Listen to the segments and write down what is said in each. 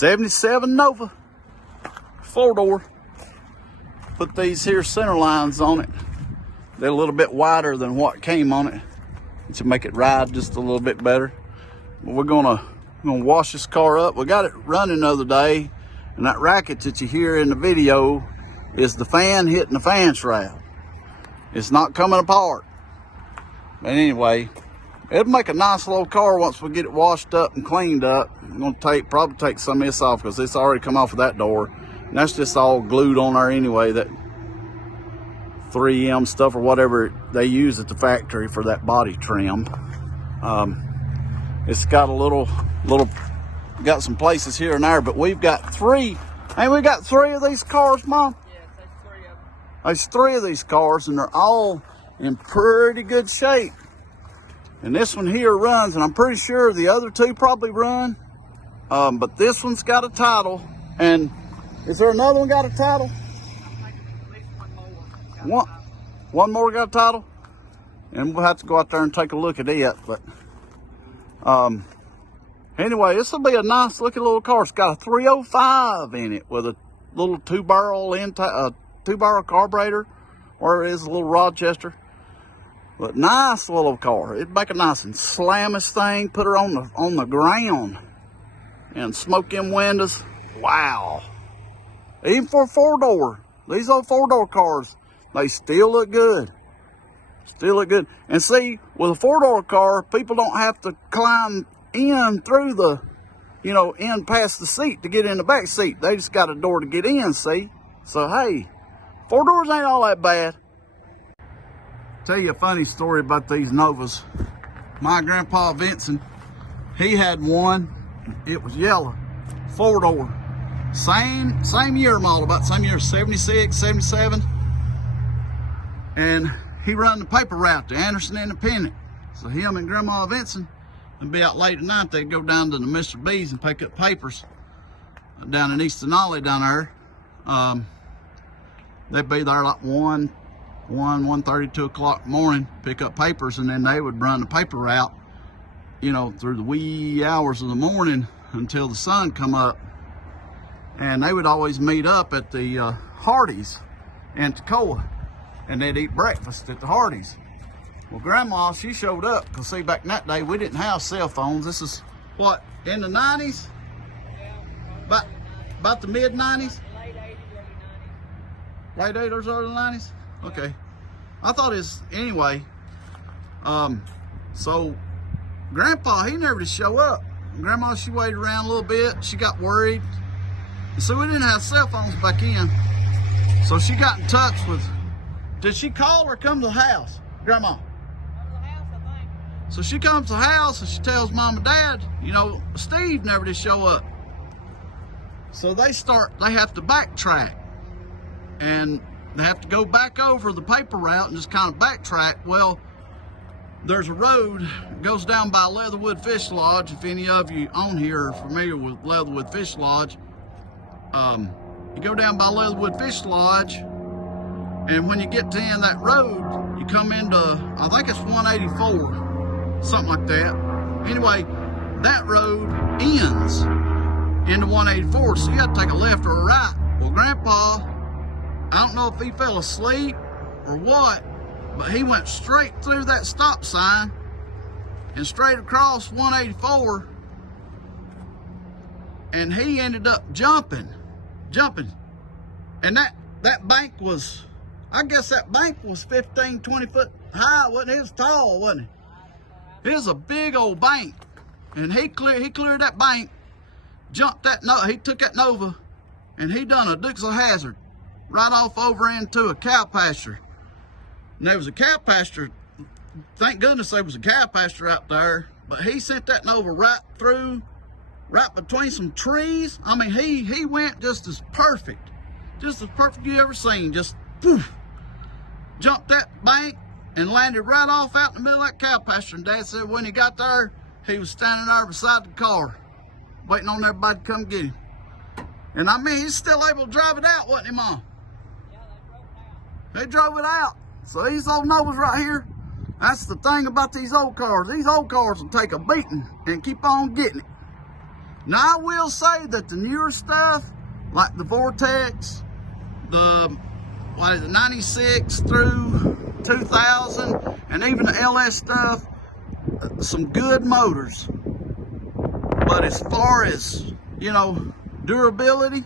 '77 Nova, 4-door. Put these here center lines on it. They're a little bit wider than what came on it to make it ride just a little bit better. But we're gonna wash this car up. We got it running the other day, and that racket that you hear in the video is the fan hitting the fan shroud. It's not coming apart. But anyway, it'll make a nice little car once we get it washed up and cleaned up. I'm gonna probably take some of this off because it's already come off of that door. And that's just all glued on there anyway, that 3M stuff or whatever they use at the factory for that body trim. It's got got some places here and there, but we've got three. Hey, we got 3 of these cars, Mom? Yes, that's 3 of them. There's 3 of these cars, and they're all in pretty good shape. And this one here runs, and I'm pretty sure the other 2 probably run. But this one's got a title. And is there another one got a title? I think at least one more. One more got a title? And we'll have to go out there and take a look at it. But anyway, this will be a nice looking little car. It's got a 305 in it with a little 2-barrel carburetor, or it is a little Rochester. But nice little car. It'd make a nice and slam this thing, put her on the ground, and smoke them windows. Wow. Even for a 4-door, these old 4-door cars, they still look good. Still look good. And see, with a 4-door car, people don't have to climb in through the, in past the seat to get in the back seat. They just got a door to get in, see? So, hey, 4 doors ain't all that bad. Tell you a funny story about these Novas. My grandpa Vincent, he had one. It was yellow, 4-door. Same year model, about the same year, 76, 77. And he run the paper route to Anderson Independent. So him and Grandma Vincent would be out late at night. They'd go down to the Mr. B's and pick up papers down in East Denali down there. They'd be there like 1:30, 2 o'clock in the morning, pick up papers, and then they would run the paper route, through the wee hours of the morning until the sun come up. And they would always meet up at the Hardee's in Toccoa, and they'd eat breakfast at the Hardee's. Well, Grandma, she showed up, because see, back in that day, we didn't have cell phones. This is, what, in the 90s? Yeah. About the mid-90s? Late 80s, early 90s. Late 80s, early 90s? Okay. I thought it's, anyway, so Grandpa, he never did show up. Grandma, she waited around a little bit. She got worried. And so we didn't have cell phones back in. So she got in touch with, did she call or come to the house? Grandma? Come to the house, I think. So she comes to the house and she tells Mom and Dad, Steve never did show up. So they have to backtrack. And they have to go back over the paper route and just kind of backtrack. Well, there's a road that goes down by Leatherwood Fish Lodge. If any of you on here are familiar with Leatherwood Fish Lodge, you go down by Leatherwood Fish Lodge, and when you get to the end of that road, you come into, I think it's 184, something like that. Anyway, that road ends into 184, so you got to take a left or a right. Well, Grandpa, I don't know if he fell asleep or what, but he went straight through that stop sign and straight across 184, and he ended up jumping. And that bank was, I guess that bank was 15, 20 foot high, wasn't it? It was tall, wasn't it? It was a big old bank. And he cleared that bank, he took that Nova, and he done a Dukes of Hazzard right off over into a cow pasture. And there was a cow pasture, thank goodness there was a cow pasture out there, but he sent that Nova right between some trees. I mean, he went just as perfect you ever seen. Just poof, jumped that bank and landed right off out in the middle of that cow pasture. And Dad said when he got there, he was standing there beside the car, waiting on everybody to come get him. And I mean, he's still able to drive it out, wasn't he, Mom? Yeah, They drove it out. So these old Novas right here, that's the thing about these old cars. These old cars will take a beating and keep on getting it. Now, I will say that the newer stuff, like the Vortex, the 96 through 2000, and even the LS stuff, some good motors. But as far as, you know, durability,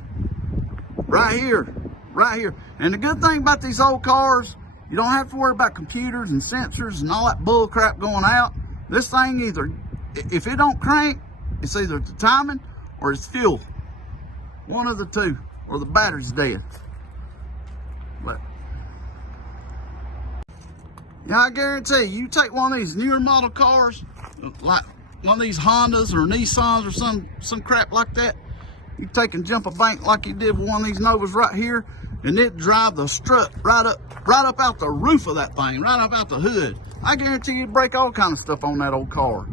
right here. And the good thing about these old cars, you don't have to worry about computers and sensors and all that bull crap going out. This thing either, if it don't crank, it's either the timing or it's fuel. One of the two, or the battery's dead. But yeah, I guarantee you take one of these newer model cars, like one of these Hondas or Nissans or some crap like that, you take and jump a bank like you did with one of these Novas right here, and it drive the strut right up out the roof of that thing, right up out the hood. I guarantee you break all kind of stuff on that old car.